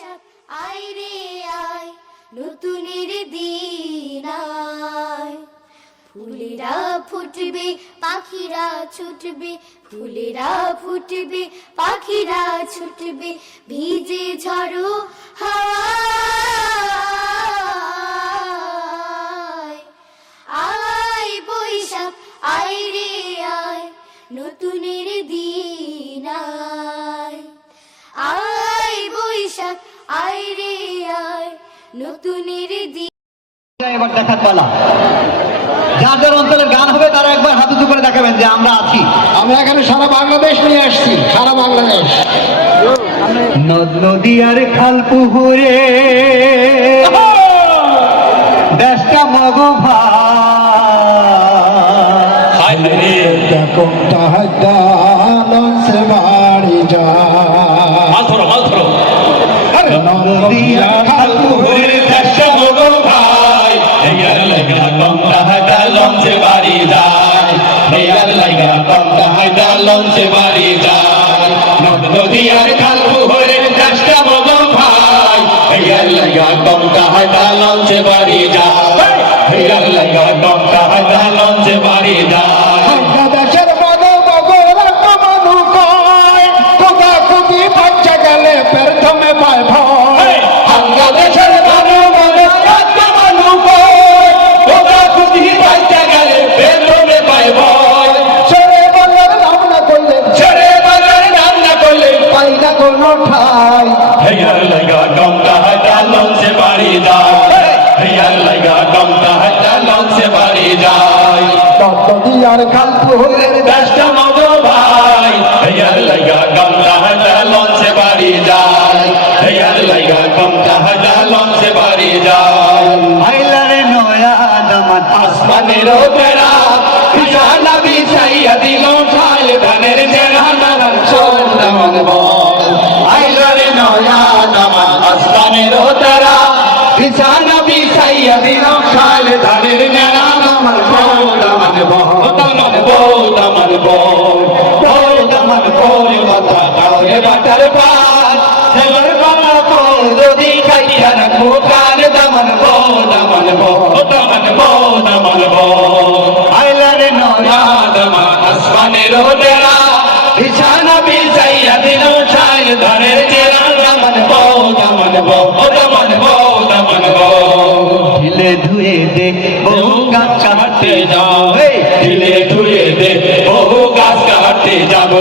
বৈশাখ আয় রে আয়, নতুনের দিন আয়। ফুলেরা ফুটবে পাখিরা ছুটবে, ফুলেরা ফুটবে পাখিরা ছুটবে, ভিজে ঝড়ো হাওয়ায়। আয় বৈশাখ আয় রে আয়, নতুনের দিন আয়। আয় বৈশাখ আয় রে আয়, নতুনের দিন। এবার দেখার পালা, যার যার অঞ্চলের গান হবে তারা একবার হাত উঁচু করে দেখাবেন যে আমরা আছি। আমরা এখানে সারা বাংলাদেশ নিয়ে আসছি, সারা বাংলাদেশ। নদ নদী আর খাল পুকুরে দেশটা মগ ভাই, কোনটা হাইদা লঞ্চে বাড়ি যা, নদী আর খাল পুকুরে দেশটা মগ ভাই, লঞ্চে বাড়ি যায়, লঞ্চে বাড়ি যায়, নদী আর খাল পুকুরের চেষ্টা বলো ভাই, টমটা হাইটা লঞ্চে বাড়ি যায়, টমটা হাইটা লঞ্চে বাড়ি যায়। দেশের মনে মগরা কমানু কয়, কোথা কুদি বাচ্চা গেলে প্রথমে পায় ভয়। দেশের মনে মনে মানু কয়, কোথা কুদি বাচ্চা গেলে প্রথমে পায় ভয়। ছেড়ে বাংলার নাম না করলে, ছেড়ে বাজার নাম না করলে পাই না কোনো ঠাই। টমটা হাইটা লঞ্চে বাড়ি যায়, টমটা হাইটা লঞ্চে বাড়ি যায়। নদী আর খাল পুকুরের দেশটা মগো ভাই, টমটা হাইটা লঞ্চে বাড়ি যায়, টমটা হাইটা লঞ্চে বাড়ি যায়। আইলারে নয়া দামাত আসমানের ওপরা বিছানা বিছাইয়া দিল ঠাল, ধানের জেরা নানান সন্দামান বল। আইলারে নয়া নামা আসমানের ওপরা বিছানা বিছাইয়া দিল ঠাল, ধানের জেরা নানান সন্দামান বল। দামান বল, দামান বল, বল দামান বল, মাথা কাউরে বাটার পাত, এবার বাবা বল যদি খাইয়া রাখো কান। দামান বল, দামান বল, দামান বল, দামান বল। আইলারে নয়া দামা আসমানের ওপরা বিছানা বিছাইয়া দিল ঠাল, ধানের জেরা দামান বল, দামান বল, দামান বল, দামান বল। ঢিলে ধুয়ে দে বহু গাছ কাটতে যাও, ঢিলে ধুয়ে দে বহু গাছ কাটতে যাবো,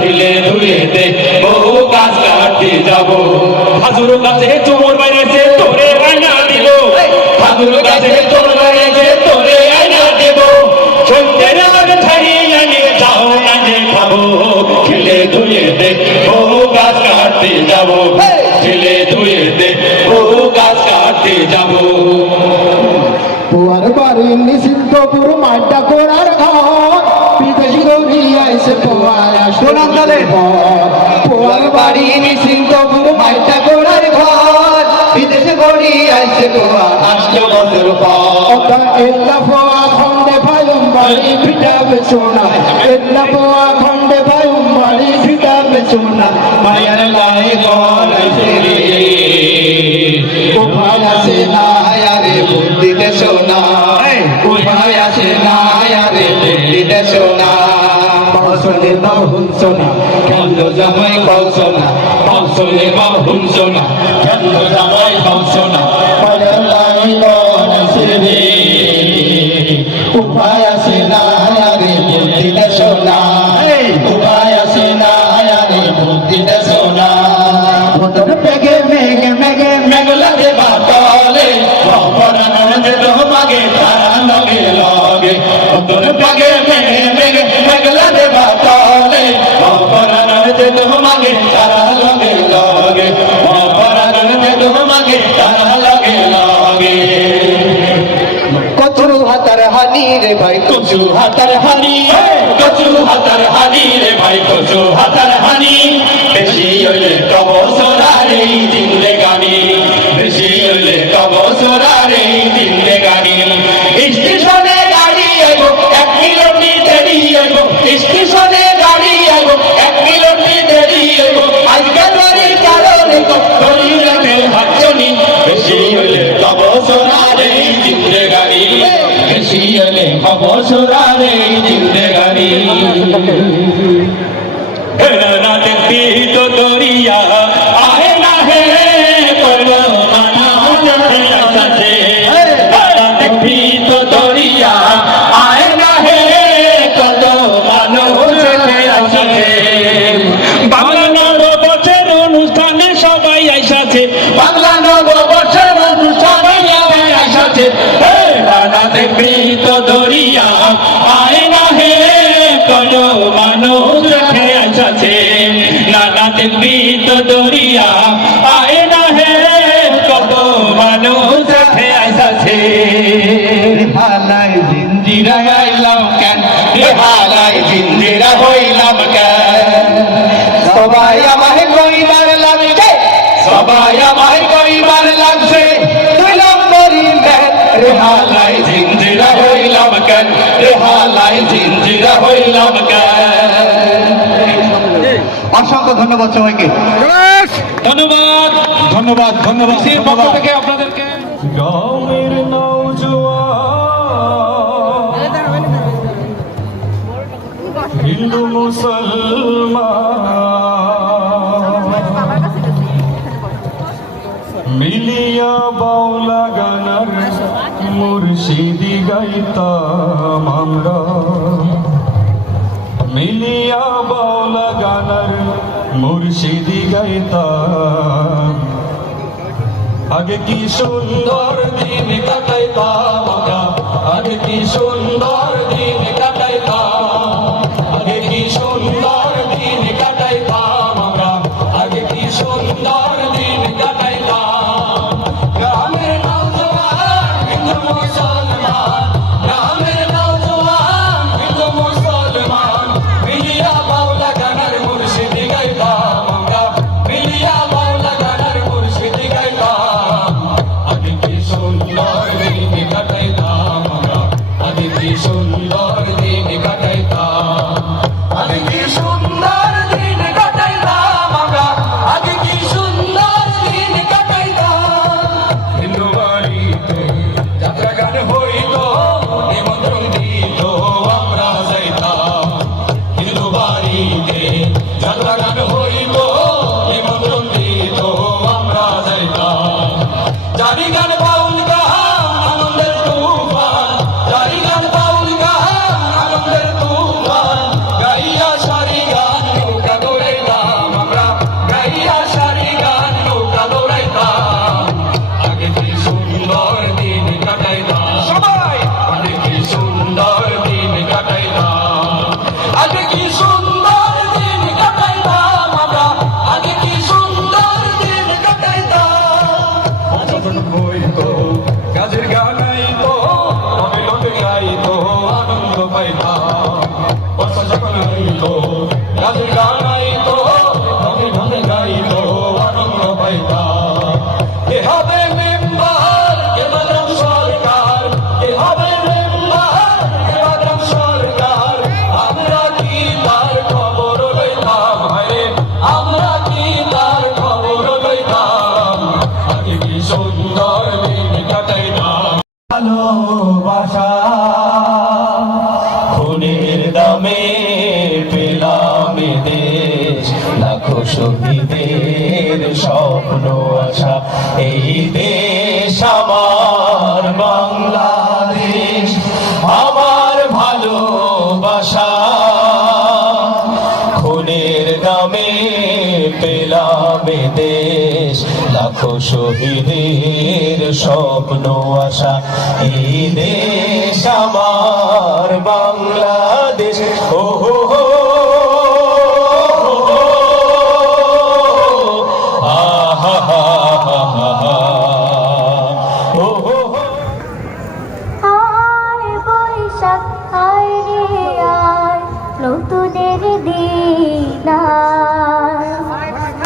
ঢিলে ধুয়ে দে বহু গাছ কাটতে যাবো। হাজুর গাছে চোর বাইরেছে তোরে আয়না দিব, হাজুর গাছে চোর বাইরেছে তোরে আয়না দিব। সন্ধ্যের আগে ছাড়িয়ে নিয়ে যাও না যে খাবো, ঢিলে ধুয়ে দে বহু গাছ কাটতে যাবো, ঢিলে ধুয়ে দে বহু গাছ কাটতে যাবো। পুয়ার বাড়ি নিশ্চিন্তপুর মাড্ডা করার ঘর, বিদেশি গৌরী আইসে পোয়ার সোনান্তলে। পুয়ার বাড়ি নিশ্চিন্তপুর মাড্ডা করার ঘর, বিদেশে গড়ি আইছে গোয়া আসলো বছর পর। ওটা এল্লা পোয়া খন্ডে ভাইম বাড়ি ফিটাবে সোনা, এল্লা পোয়া খন্ডে ভাইম বাড়ি ফিটাবে সোনা। মায়ের লাই গলাইছে রে, কোথায় আছে না আয়ারে বুদ্ধিতে সোনা, কোথায় আছে না আয়ারে বুদ্ধিতে সোনা। বাউসলে বাহুন সোনা, কেন্দ্র জামাই কৌশনা, কৌশলে বাহুন সোনা, কেন্দ্র জামাই কৌশনা। মায়ের লাই গলাইছে রে, উপায় আছে না আয়ারে বুদ্ধিতে সোনা, উপায় আছে না আয়ারে বুদ্ধিতে সোনা। মতন পেগে মেঘে মেঘে মেঘলা দেবা তলে অপরাণ যে তোমাকে তারা লগে লগে, তোর পাগে মেঘে মেঘে মেঘলা দেবা তলে অপরাণ যে তোমাকে তারা লগে লগে, অপরাণ যে তোমাকে তারা লগে লগে। কচু হাতার হানি রে ভাই, কচু হাতার হানি, কচু হাতার হানি রে ভাই, কচু হাতার হানি। বেশি হইলে কব সোরার এই জিন্দেগানি, বেশি হইলে কব সোরার এই জিন্দেগানি। স্টেশনে গাড়ি আইব 1 কিলোমিটার দেরি আইব, স্টেশনে গাড়ি আইব 1 কিলোমিটার দেরি আইব। আজকে তোর কারণে অবসরার এই জিন্দেগানি না দেখবি তো দরিয়া আহে না হে করলো মানা আছে না দেখবি তো দরিয়া আহে না হে কত মানুষ আছে বাংলা নববর্ষের অনুষ্ঠানে সবাই আইসাছে বাংলা নববর্ষের অনুষ্ঠানে আইসাছে না দেখবি তো দরিয়া আয় না হে কত মানুষ আইসাছে না দেখবি তো দরিয়া আয় না হে কত মানুষ আইসাছে হালাই জিন্দিরা গাইলাম কেন হালাই জিন্দিরা হইলাম কেন সবাই আমায় কইবার লাগছে, সবাই আমায় কইবার লাগছে 2 নম্বরই ম্যান রেহালাই জিঞ্জিরা হইলাম কেন রেহালাই জিঞ্জিরা হইলাম কেন অসংখ্য ধন্যবাদ সবাইকে। ধন্যবাদ ধন্যবাদ ধন্যবাদ সেই পক্ষ থেকে আপনাদেরকে গামের হিন্দু মুসলমান মিলিয়া বাউলা গানার মুর্শিদি গাইতাম আমরা মিলিয়া বাউলা গানার মুর্শিদি গাইতাম আগে কি সুন্দর দিন কাটাইতাম আমরা আগে কি সুন্দর দিন কাটাইতাম আগে কি সুন্দর দিন কাটাইতাম আমরা আগে কি সুন্দর দিন কাটাইতাম গ্রামের নওজওয়ান হিন্দু মুসলমান গ্রামের নওজওয়ান হিন্দু মুসলমান মিলিয়া বাউলা গানার মুর্শিদি গাইতাম আমরা মিলিয়া বাউলা গানার মুর্শিদি গাইতাম আগে কি সুন্দর দিন কাটাইতাম আমরা আগে কি সুন্দর দিন কাটাইতাম আগে কি সুন্দর দিন কাটাইতাম আমরা আগে কি সুন্দর দিন কাটাইতাম হিন্দু বাড়িতে যাত্রা গান হইতো নিমন্ত্রণ দিত আমরা যাইতাম হিন্দু বাড়িতে যাত্রা গান হইতো নিমন্ত্রণ দিত আমরা যাইতাম জারি গান বাউল গান আনন্দের তুফান জারি গান বাউল গান আনন্দের তুফান গাইয়া সারি গান নৌকা দৌড়াইতাম আমরা গাইয়া সারি গান নৌকা দৌড়াইতাম আগে কি সুন্দর দিন কাটাইতাম সবাই আগে কি সুন্দর দিন কাটাইতাম আগে কি সুন্দর দিন কাটাইতাম আমরা আগে কি সুন্দর দিন কাটাইতাম যখন হইতো গাছের গান আইতো তবে লোকে গাইতো আনন্দ পাইতাম বর্ষা যখন হইতো গাছের গান আইতো তবে লোকে গাইতো আনন্দ পাইতাম কে হবে মেম্বার কে বাদাম সরকার কে হবে মেম্বার কে বাদাম সরকার আমরা কি তার খবর লইতাম হায় আমরা কি তার খবর লইতাম আগে কি সুন্দর দিন কাটাইতাম ভালোবাসা খুনের দামে পেলাম এ দেশ লাখো শহীদের স্বপ্ন আশা এই দেশ আমার বাংলাদেশ আমার ভালোবাসা খুনের দামে পেলাম এ দেশ লাখো শহীদের স্বপ্ন আশা এই দেশ আমার বাংলাদেশ ও হো হো আহা হা হা হা ও হো হো আয় বৈশাখ আয় রে আয় নতুনের দিন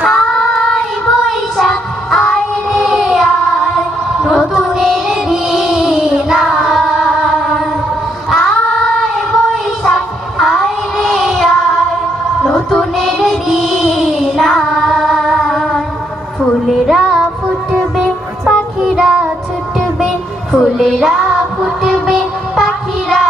আয় বৈশাখ আয় রে আয় নতুনের দিন আয় বৈশাখ আয় রে আয় নতুনের দিন ফুলেরা ফুটবে পাখিরা ছুটবে ফুলেরা ফুটবে পাখিরা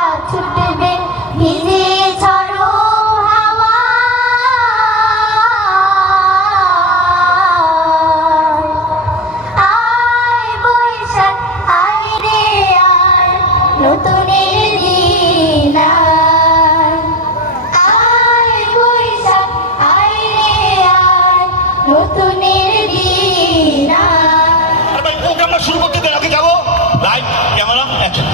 নতুনের দিন আয়। আর ভাই প্রোগ্রামটা শুরু করতে দেন, আগে যাবো লাইট ক্যামেরা অ্যাকশন।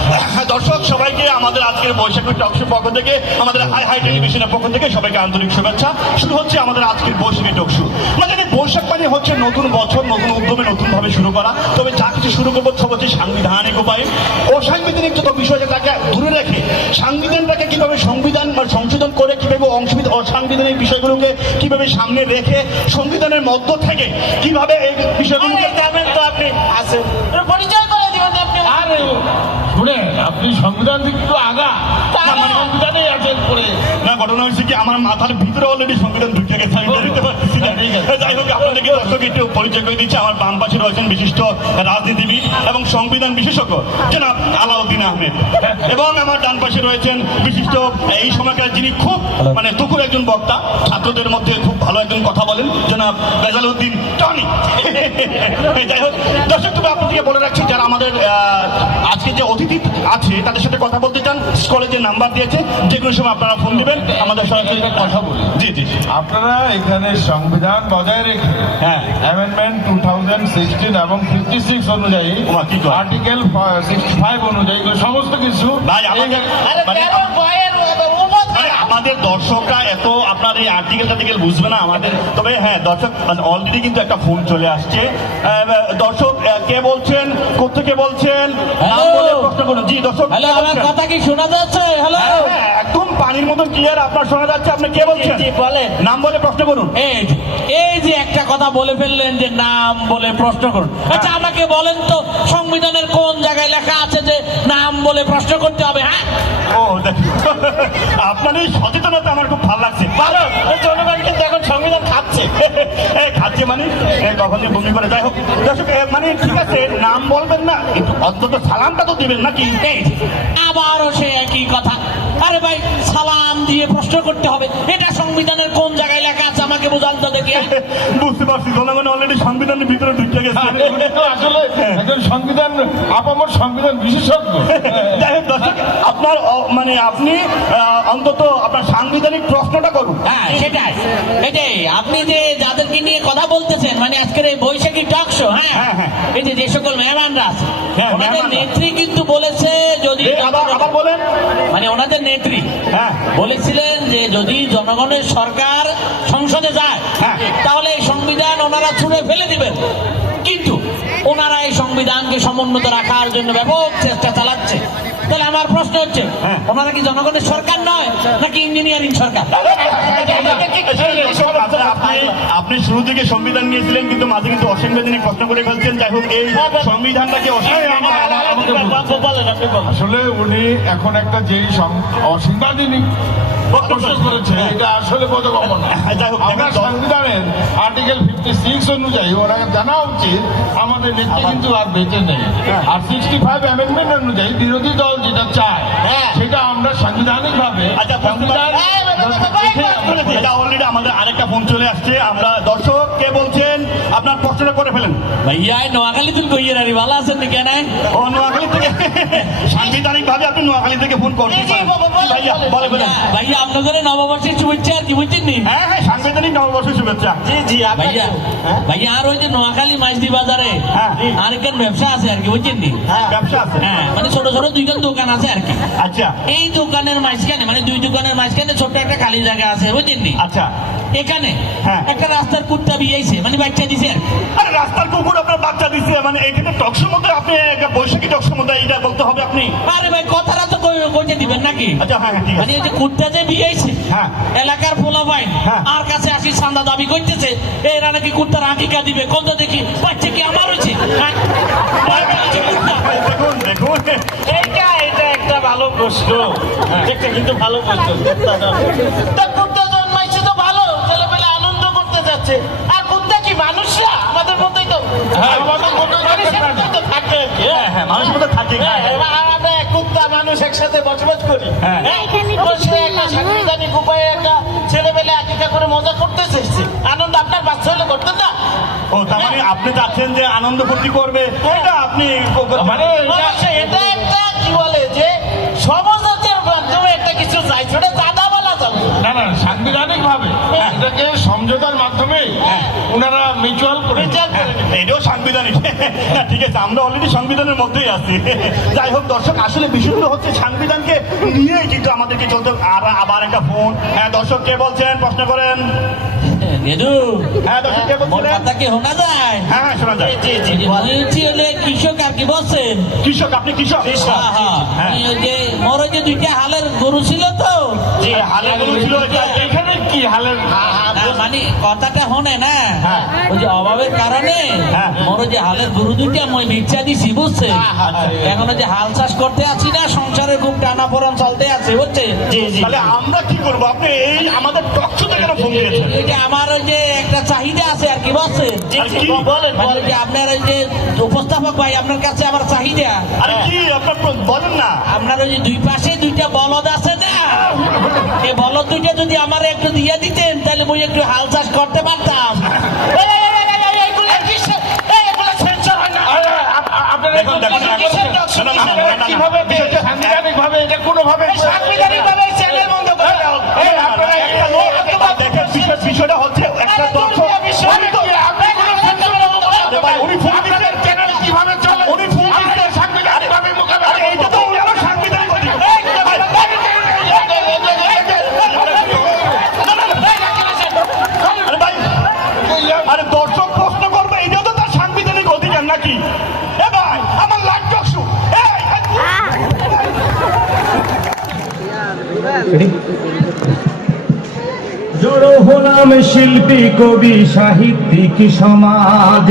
দর্শক সবাইকে আমাদের আজকের বৈশাখী টক শো পক্ষ থেকে, আমাদের হাই হাই টেলিভিশনের পক্ষ থেকে সবাইকে আন্তরিক শুভেচ্ছা। শুরু হচ্ছে আমাদের আজকের বৈশাখী টক শো। আমরা জানি বৈশাখ মানে হচ্ছে নতুন বছর, নতুন উদ্যমে নতুনভাবে শুরু করা। তবে যা কিছু শুরু করবো সব হচ্ছে সাংবিধানিক উপায়ে। অসাংবিধানিক যত বিষয় তাকে দূরে রেখে সংবিধানটাকে কিভাবে সংবিধান বা সংশোধন করে কিভাবে অসাংবিধানিক বিষয়গুলোকে কিভাবে সামনে রেখে সংবিধানের মধ্য থেকে কিভাবে এই বিষয়গুলোকে যাবেন তো আপনি আসেন পরিচয় করে দিবেন আপনি। আরে শুনেন, আপনি সংবিধান থেকে একটু আগা, সংবিধানেই আছেন পরে। না, ঘটনা হয়েছে কি আমার মাথার ভিতরে অলরেডি সংবিধান ঢুকে গেছে, আমি দেখতে পাচ্ছি না। যাই হোক, আপনাদেরকে দর্শক একটু পরিচয় করে দিচ্ছি। আমার বাম পাশে রয়েছেন বিশিষ্ট রাজনীতিবিদ এবং সংবিধান বিশেষজ্ঞ জনাব আলাউদ্দিন আহমেদ, এবং আমার ডান পাশে রয়েছেন বিশিষ্ট এই সময়কার যিনি খুব মানে তুকুর একজন বক্তা, ছাত্রদের মধ্যে খুব ভালো একজন কথা বলেন, জনাব রেজালউদ্দিন টনি। যাই হোক দর্শক, তবে আপনাদেরকে বলে রাখছি যারা আমাদের আজকে যে অতিথি আছে তাদের সাথে কথা বলতে চান, স্কলে যে নাম্বার দিয়েছে যে কোনো সময় আপনারা ফোন দিবেন, আমাদের সরাসরি কথা বলি। জি জি আপনারা এখানে সংবিধান বজায় রেখে হ্যাঁ অ্যামেন্ডমেন্ট 2016 এবং 56 অনুযায়ী, ওমা, কি কয়? আর্টিকেল 65 অনুযায়ী এগুলো সমস্ত কিছু ভাই আমাদের আরে মানে তেরো বয়ের উমত মানে আমাদের দর্শকরা এত আপনার এই আর্টিকেল টার্টিকেল বুঝবে না আমাদের। তবে হ্যাঁ দর্শক, অলরেডি কিন্তু একটা ফোন চলে আসছে। দর্শক কে বলছেন, কোথেকে বলছেন, নাম বলে প্রশ্ন করুন। জি দর্শক, হ্যালো, আমার কথা কি শোনা যাচ্ছে? হ্যালো, হ্যাঁ, হ্যাঁ, একদম পানির মতন ক্লিয়ার আপনার শোনা যাচ্ছে। আপনি কে বলছেন? জি, বলেন। নাম বলে প্রশ্ন করুন। এই যে একটা কথা বলে ফেললেন যে নাম বলে প্রশ্ন করুন। আচ্ছা আমাকে বলেন তো, সংবিধানের কোন জায়গায় লেখা আছে যে নাম বলে প্রশ্ন করতে হবে? হ্যাঁ, ও দেখুন, আপনার এই সচেতনতা আমার খুব ভালো লাগছে। ভালো, জনগণ কিন্তু এখন সংবিধান খাচ্ছে। খাচ্ছে মানে কখন যে বমি করে। যাই হোক দর্শক, মানে ঠিক আছে, নাম বলবেন না, একটু অন্তত সালামটা তো দিবেন নাকি? এই যে, আবারও সে একই কথা। আরে ভাই, সালাম দিয়ে প্রশ্ন করতে হবে, এটা সংবিধানের কোন জায়গায় লেখা আছে আমাকে বোঝান তো দেখি। বুঝতে পারছি, জনগণ অলরেডি সংবিধানের ভিতরে ঢুকে গেছে। আসলে একজন সংবিধান আপামর সংবিধান বিশেষজ্ঞ। যাই হোক দর্শক, আপনার মানে আপনি অন্তত আপনার সাংবিধানিক প্রশ্নটা করুন। হ্যাঁ সেটাই, এটাই আপনি যে যাদেরকে নিয়ে কথা বলতেছেন, মানে আজকের এই বৈশাখী টক শো, হ্যাঁ, হ্যাঁ হ্যাঁ। এই যে সকল মেহমানরা আছে, হ্যাঁ, ওনাদের মেহমানরা। নেত্রী কিন্তু বলেছে যদি আবার বলেন। মানে ওনাদের নেত্রী হ্যাঁ। বলেছিলেন যে যদি জনগণের সরকার সংসদে যায় হ্যাঁ। তাহলে এই সংবিধান ওনারা ছুঁড়ে ফেলে দিবেন, কিন্তু ওনারা এই সংবিধানকে সমুন্নত রাখার জন্য ব্যাপক চেষ্টা চালাচ্ছে। তাহলে আমার প্রশ্ন হচ্ছে, হ্যাঁ। ওনারা কি জনগণের সরকার নয় নাকি ইঞ্জিনিয়ারিং সরকার? আপনি শুরু থেকে সংবিধান নিয়েছিলেন, কিন্তু মাঝে কিন্তু অসাংবিধানিক প্রশ্ন করে ফেলছেন। যাই হোক, এই সংবিধানটাকে আসলে উনি এখন একটা যেই অসাংবিধানিক বক্তব্য করেছে, এটা আসলে বোধগম্য না। যাই হোক, আমরা সংবিধানের আর্টিকেল 56 অনুযায়ী ওরা জানা উচিত আমাদের নেত্রী কিন্তু আর বেঁচে নেই। আর 65 অ্যামেন্ডমেন্ট অনুযায়ী বিরোধী দল যেটা চায় সেটা আমরা সাংবিধানিক ভাবে আচ্ছা, অলরেডি আমাদের আরেকটা ফোন চলে আসছে। আমরা দর্শক কে বলছেন, আপনার প্রশ্নটা করে ফেলেন। ভাইয়া নোয়াখালী তুল কইয়ের আরে ভালো আছেন নাকি? না ও নোয়াখালী থেকে সাংবিধানিক ভাবে আপনি নোয়াখালী থেকে ফোন করতে পারেন। ভাইয়া বলে ফেলেন। ভাইয়া আপনাদের নববর্ষের শুভেচ্ছা আর কি বুঝছেন নি? হ্যাঁ হ্যাঁ, সাংবিধানিক নববর্ষের শুভেচ্ছা। জি জি ভাইয়া, ভাইয়া আর ওই যে নোয়াখালী মাইজদি বাজারে হ্যাঁ। আরেকখান ব্যবসা আছে আর কি বুঝছেন নি? ব্যবসা আছে। হ্যাঁ, মানে ছোট ছোট দুইখান দোকান আছে আর কি। আচ্ছা এই দোকানের মাঝখানে, মানে দুই দোকানের মাঝখানে ছোট্ট একটা খালি জায়গা আছে বুঝছেন নি? আচ্ছা। এখানে হ্যাঁ। একটা রাস্তার কুত্তা বিয়েছে, মানে বাচ্চা দিছে আর কি। আরে রাস্তার কুকুর আপনার বাচ্চা দিচ্ছে, মানে এখানে টকশোর মধ্যে আপনি একটা বৈশাখী টকশোর মধ্যে এটা বলতে হবে আপনি। আরে ভাই, কথাটা তো কইতে দিবেন নাকি? আচ্ছা হ্যাঁ হ্যাঁ, ঠিক মানে আছে। ওই যে কুত্তা যে বিয়েছে, হ্যাঁ। এলাকার পোলাপাইন হ্যাঁ। আর কাছে আসি চান্দা দাবি করতেছে, এরা নাকি কুত্তার আকিকা দিবে। কোন দেখি বাচ্চা কি আমার হয়েছে? দেখুন দেখুন, এটা একটা ভালো প্রশ্ন, এটা কিন্তু ভালো প্রশ্ন। তা কুত্তা জন্মাইছে তো ভালো, ছেলেপেলে আনন্দ করতে যাচ্ছে। আর কুত্তা কি মানুষরা আমাদের মতোই তো? আমাদের মতোই মানুষের মতোই তো থাকে আর কি। হ্যাঁ হ্যাঁ, মানুষের মধ্যে থাকে। হ্যাঁ, আমরা কুত্তা মানুষ একসাথে বসবাস করি। হ্যাঁ। তো সে একটা সাংবিধানিক উপায়ে একটা ছেলেবেলে আকিকা করে মজা করতে চাইছে। আনন্দ আপনার বাচ্চা হলে করতেন না? ও তার মানে আপনি চাচ্ছেন যে আনন্দ ফুর্তি করবে, এটা আপনি মানে অবশ্যই এটা একটা কি বলে যে সমাজের মাধ্যমে একটা কিছু চাইছে, ওটা চাঁদা বলা যাবে। না না, সাংবিধানিক ভাবে এটাকে সমঝোতার মাধ্যমে ওনারা মিউচুয়াল করে এটাও সাংবিধানিক না, ঠিক আছে, আমরা অলরেডি সংবিধানের মধ্যেই আছি। যাই হোক দর্শক, আসলে বিষয়গুলো হচ্ছে সাংবিধানকে নিয়েই কিন্তু আমাদেরকে চলতে। আর আবার একটা ফোন। হ্যাঁ দর্শক, কে বলছেন? প্রশ্ন করেন। গেদু হ্যাঁ দর্শক, কে মোর বলছেন? কথা কি শোনা যায়? হ্যাঁ হ্যাঁ, শোনা যায়। বলছি হলে কৃষক আর কি বলছেন? কৃষক, আপনি কৃষক? হ্যাঁ, ওই যে মোর ওই যে দুইটা হালের গরু ছিল তো, জি, হালে গরু ছিল। এখানে কি হালের মানে কথাটা শোনে না, হ্যাঁ। ওই যে অভাবের কারণে হ্যাঁ। মোর ওই যে হালের গরু দুইটা মই ভিক্ষা দিছি, বুঝছে? এখন ওই যে হাল চাষ করতে আছি না, সংসারে খুব টানা পোড়ান চলতে আছে, বুঝছে? তাহলে আমরা কি করবো? আপনি এই আমাদের টকশোতে কেন ফোন দিয়েছেন? এই যে আমার ওই যে একটা চাহিদা আছে আর কি, বুঝছে? আর কি? বলেন যে আপনার ওই যে উপস্থাপক ভাই, আপনার কাছে আমার চাহিদা, আরে কি আপনার বলেন না। আপনার ওই যে দুই পাশে দুইটা বলদ আছে না, এই বলদ দুইটা যদি আমার একটু দিয়ে দিতেন তাহলে মই একটু হাল চাষ করতে পারতাম। দেখুন, দেখুন, কিভাবে সাংবিধানিক ভাবে এটা কোনোভাবে দেখেন, বিষয়টা হচ্ছে একটা দর্শক উনি ফোন দিচ্ছেন, কিভাবে চলে উনি ফোন দিচ্ছেন সাংবিধানিক ভাবে মোকাবেলা আরে এইটা তো ওনারও সাংবিধানিক অধিকার। আরে ভাই, আরে দর্শক প্রশ্ন করবে, এটাও তো তার সাংবিধানিক অধিকার নাকি? এ ভাই, আমার লাইভ টকশো। জড়ো হলাম শিল্পী, কবি, সাহিত্যিক, সমাজ,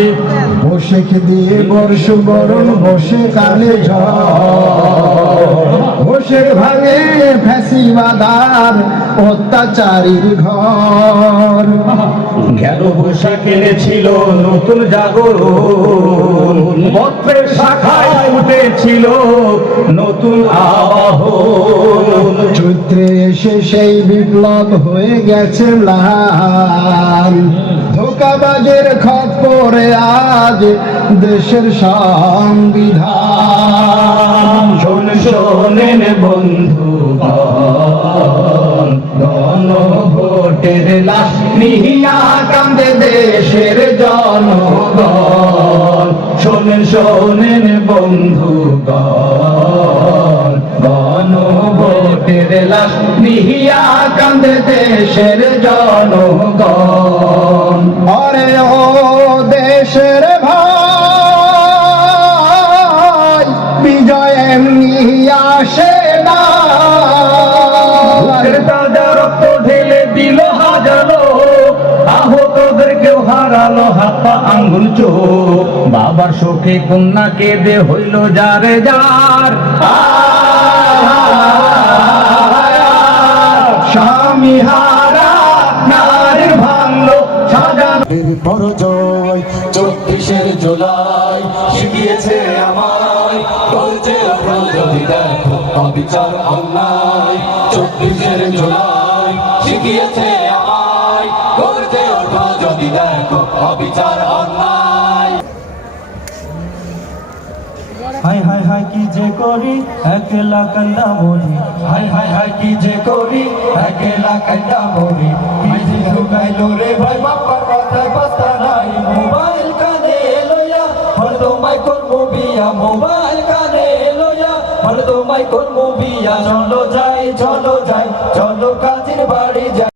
বসে দিয়ে বর্ষ বরণ, বসে কালে বসে ভাঙে ফ্যাসিবাদার অত্যাচারীর ঘর। গেল বৈশাখ এনেছিল নতুন জাগরণ, পত্রের শাখায় উঠেছিল নতুন আবাহন। চৈত্রে এসে সেই বিপ্লব হয়ে গেছে লাল, ধোকাবাজের খপ্পরে আজ দেশের সংবিধান। শোনেন বন্ধুগণ, গণভোটের লাশ নিহিয়া কান্দে দেশের জনগণ। শোনেন বন্ধুগণ, গণভোটের লাশ নিহিয়া কান্দে দেশের জনগণ। অরে ও দেশের ভাই, বিজয় এমনি আসে না। তাজা রক্ত ঢেলে দিল হাজারো, আহতদের কেউ হারালো হাত পা আঙ্গুল চোখ। বাবার শোকে কন্যা কেঁদে হইল যারে যার। স্বামী হারা নারী ভাঙলো সাজানোর পরজয়। 24 জুলাই শিখিয়েছে আমায়, করছে যদি দেখো অবিচার অন্যায়। 24 জুলাই শিখিয়েছে আমায়, করছে যদি দেখো অবিচার অন্যায়। হাই হাই হাই কি যে করি একলা কান্না মরি, হাই হাই হাই কি যে করি একলা কান্না মরি। কি যে ঢুকাইলো রে ভাই বাবার মাথায় পাতা নাই। মোবাইল কানে লইয়া হরদমাই করবো বিয়া, মোবাইল কানে লইয়া হরদমাই করবো বিয়া। চলো যাই চলো যাই, চলো কাজের বাড়ি যাই।